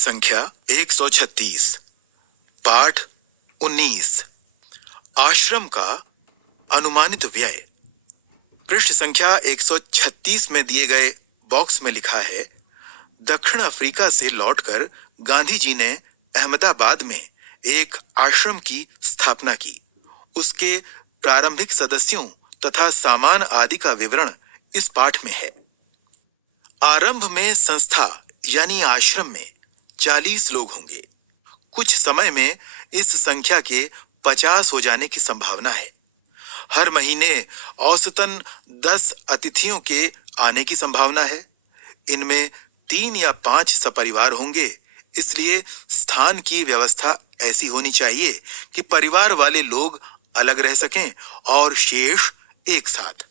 संख्या 136, पाठ 19। आश्रम का अनुमानित व्यय। पृष्ठ संख्या 136 में दिए गए बॉक्स में लिखा है, दक्षिण अफ्रीका से लौटकर गांधी जी ने अहमदाबाद में एक आश्रम की स्थापना की। उसके प्रारंभिक सदस्यों तथा सामान आदि का विवरण इस पाठ में है। आरंभ में संस्था यानी आश्रम में 40 लोग होंगे। कुछ समय में इस संख्या के 50 हो जाने की संभावना है। हर महीने औसतन 10 अतिथियों के आने की संभावना है। इनमें 3 या 5 सपरिवार होंगे, इसलिए स्थान की व्यवस्था ऐसी होनी चाहिए कि परिवार वाले लोग अलग रह सकें और शेष एक साथ।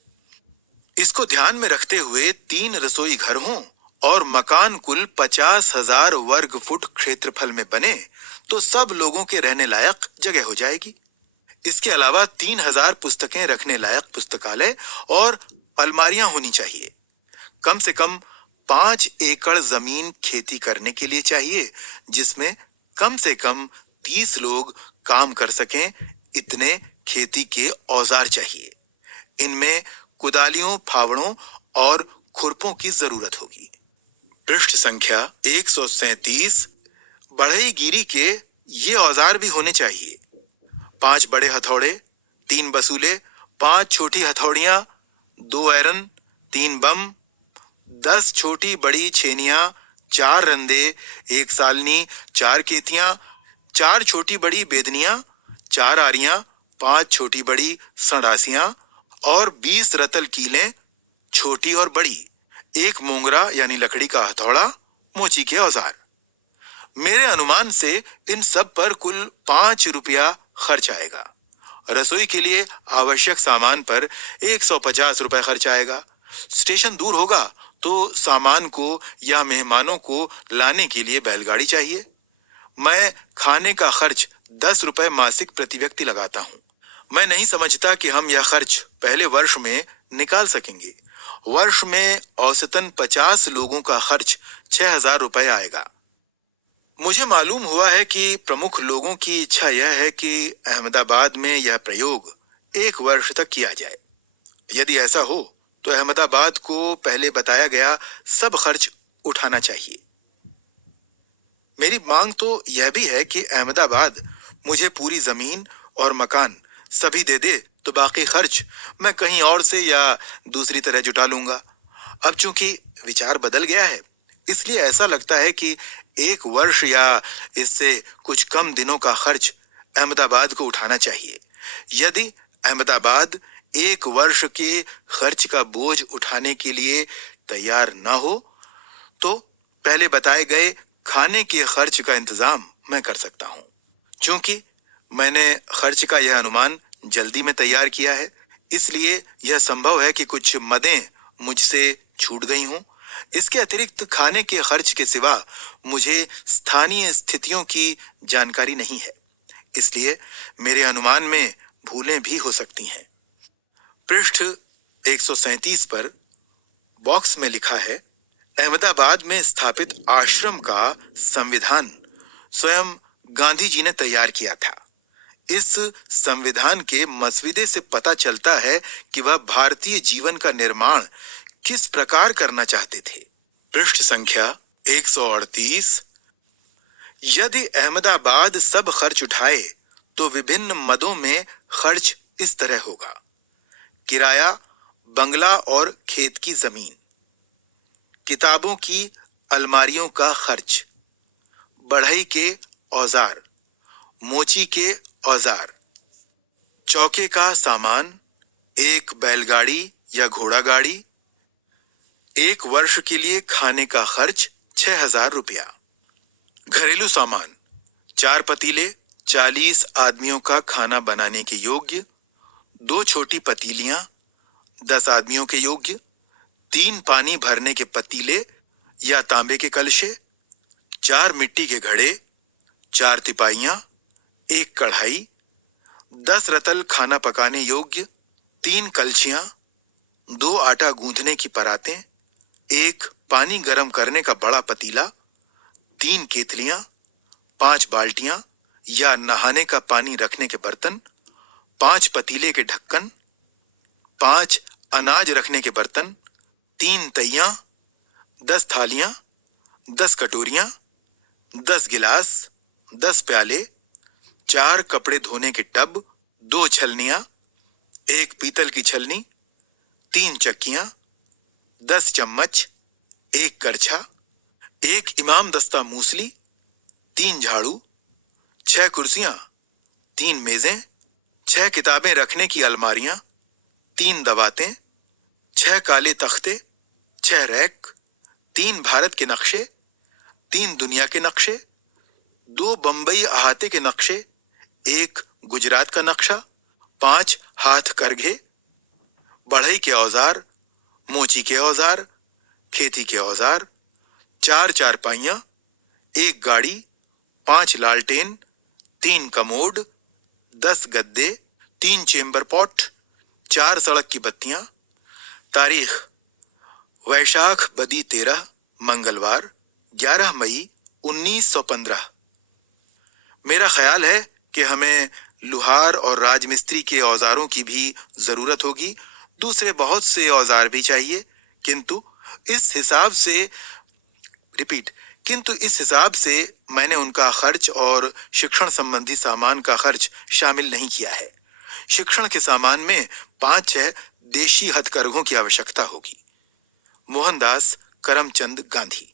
इसको ध्यान में रखते हुए 3 रसोई घर हों और मकान कुल 50,000 वर्ग फुट क्षेत्रफल में बने तो सब लोगों के रहने लायक जगह हो जाएगी। इसके अलावा 3,000 पुस्तकें रखने लायक पुस्तकालय और अलमारियां होनी चाहिए। कम से कम 5 एकड़ जमीन खेती करने के लिए चाहिए, जिसमें कम से कम 30 लोग काम कर सकें, इतने खेती के औजार चाहिए। इनमें कुदालियों, फावड़ों और खुरपों की जरूरत होगी। पृष्ठ संख्या 137, बढ़ईगीरी के ये औजार भी होने चाहिए। 5 बड़े हथौड़े, 3 बसूले, 5 छोटी हथौड़ियां, 2 ऐरन, 3 बम, 10 छोटी बड़ी छेनियां, 4 रंदे, 1 सालनी, 4 केतियां, 4 छोटी बड़ी बेदनियां, 4 आरियां, 5 छोटी बड़ी संडासियां और 20 रतल कीलें, छोटी और बड़ी, 1 मोंगरा यानी लकड़ी का हथौड़ा, मोची के औजार। मेरे अनुमान से इन सब पर कुल 5 रुपया खर्च आएगा। रसोई के लिए आवश्यक सामान पर 150 रुपए खर्च आएगा। स्टेशन दूर होगा तो सामान को या मेहमानों को लाने के लिए बैलगाड़ी चाहिए। मैं खाने का खर्च 10 रुपए मासिक प्रति व्यक्ति लगाता हूँ। मैं नहीं समझता कि हम यह खर्च पहले वर्ष में निकाल सकेंगे। वर्ष में औसतन 50 लोगों का खर्च 6,000 रुपए आएगा। मुझे मालूम हुआ है कि प्रमुख लोगों की इच्छा यह है कि अहमदाबाद में यह प्रयोग 1 वर्ष तक किया जाए। यदि ऐसा हो तो अहमदाबाद को पहले बताया गया सब खर्च उठाना चाहिए। मेरी मांग तो यह भी है कि अहमदाबाद मुझे पूरी जमीन और मकान सभी दे दे तो बाकी खर्च मैं कहीं और से या दूसरी तरह जुटा लूंगा। अब चूंकि विचार बदल गया है, इसलिए ऐसा लगता है कि 1 वर्ष या इससे कुछ कम दिनों का खर्च अहमदाबाद को उठाना चाहिए। यदि अहमदाबाद 1 वर्ष के खर्च का बोझ उठाने के लिए तैयार न हो तो पहले बताए गए खाने के खर्च का इंतजाम मैं कर सकता हूं। चूंकि मैंने खर्च का यह अनुमान जल्दी में तैयार किया है, इसलिए यह संभव है कि कुछ मदें मुझसे छूट गई हों। इसके अतिरिक्त खाने के खर्च के सिवा मुझे स्थानीय स्थितियों की जानकारी नहीं है, इसलिए मेरे अनुमान में भूलें भी हो सकती हैं। पृष्ठ 137 पर बॉक्स में लिखा है, अहमदाबाद में स्थापित आश्रम का संविधान स्वयं गांधी जी ने तैयार किया था। इस संविधान के मसविदे से पता चलता है कि वह भारतीय जीवन का निर्माण किस प्रकार करना चाहते थे। पृष्ठ संख्या 138, यदि अहमदाबाद सब खर्च उठाए तो विभिन्न मदों में खर्च इस तरह होगा। किराया, बंगला और खेत की जमीन, किताबों की अलमारियों का खर्च, बढ़ई के औजार, मोची के औजार, चौके का सामान, 1 बैलगाड़ी या घोड़ा गाड़ी, 1 वर्ष के लिए खाने का खर्च 6,000 रुपया। घरेलू सामान, 4 पतीले 40 आदमियों का खाना बनाने के योग्य, 2 छोटी पतीलियां 10 आदमियों के योग्य, 3 पानी भरने के पतीले या तांबे के कलशे, 4 मिट्टी के घड़े, 4 तिपाइयां, 1 कढ़ाई, 10 रतल खाना पकाने योग्य, 3 कलछियां, 2 आटा गूंथने की परातें, 1 पानी गर्म करने का बड़ा पतीला, 3 केतलियां, 5 बाल्टियां या नहाने का पानी रखने के बर्तन, 5 पतीले के ढक्कन, 5 अनाज रखने के बर्तन, 3 तैयां, 10 थालियां, 10 कटोरियां, 10 गिलास, 10 प्याले, 4 कपड़े धोने के टब, 2 छलनियां, 1 पीतल की छलनी, 3 चक्कियां, 10 चम्मच, 1 करछा, 1 इमाम दस्ता मूसली, 3 झाड़ू, 6 कुर्सियां, 3 मेजें, 6 किताबें रखने की अलमारियां, 3 दवातें, 6 काले तख्ते, 6 रैक, 3 भारत के नक्शे, 3 दुनिया के नक्शे, 2 बंबई अहाते के नक्शे, 1 गुजरात का नक्शा, 5 हाथ करघे, बढ़ई के औजार, मोची के औजार, खेती के औजार, 4 चारपाइयां, 1 गाड़ी, 5 लालटेन, 3 कमोड, 10 गद्दे, 3 चेंबर पॉट, 4 सड़क की बत्तियां। तारीख वैशाख बदी 13, मंगलवार, 11 मई 1915। मेरा ख्याल है कि हमें लुहार और राजमिस्त्री के औजारों की भी जरूरत होगी, दूसरे बहुत से औजार भी चाहिए, किंतु इस हिसाब से इस हिसाब से मैंने उनका खर्च और शिक्षण संबंधी सामान का खर्च शामिल नहीं किया है। शिक्षण के सामान में 5-6 देशी हथकरघों की आवश्यकता होगी। मोहनदास करमचंद गांधी।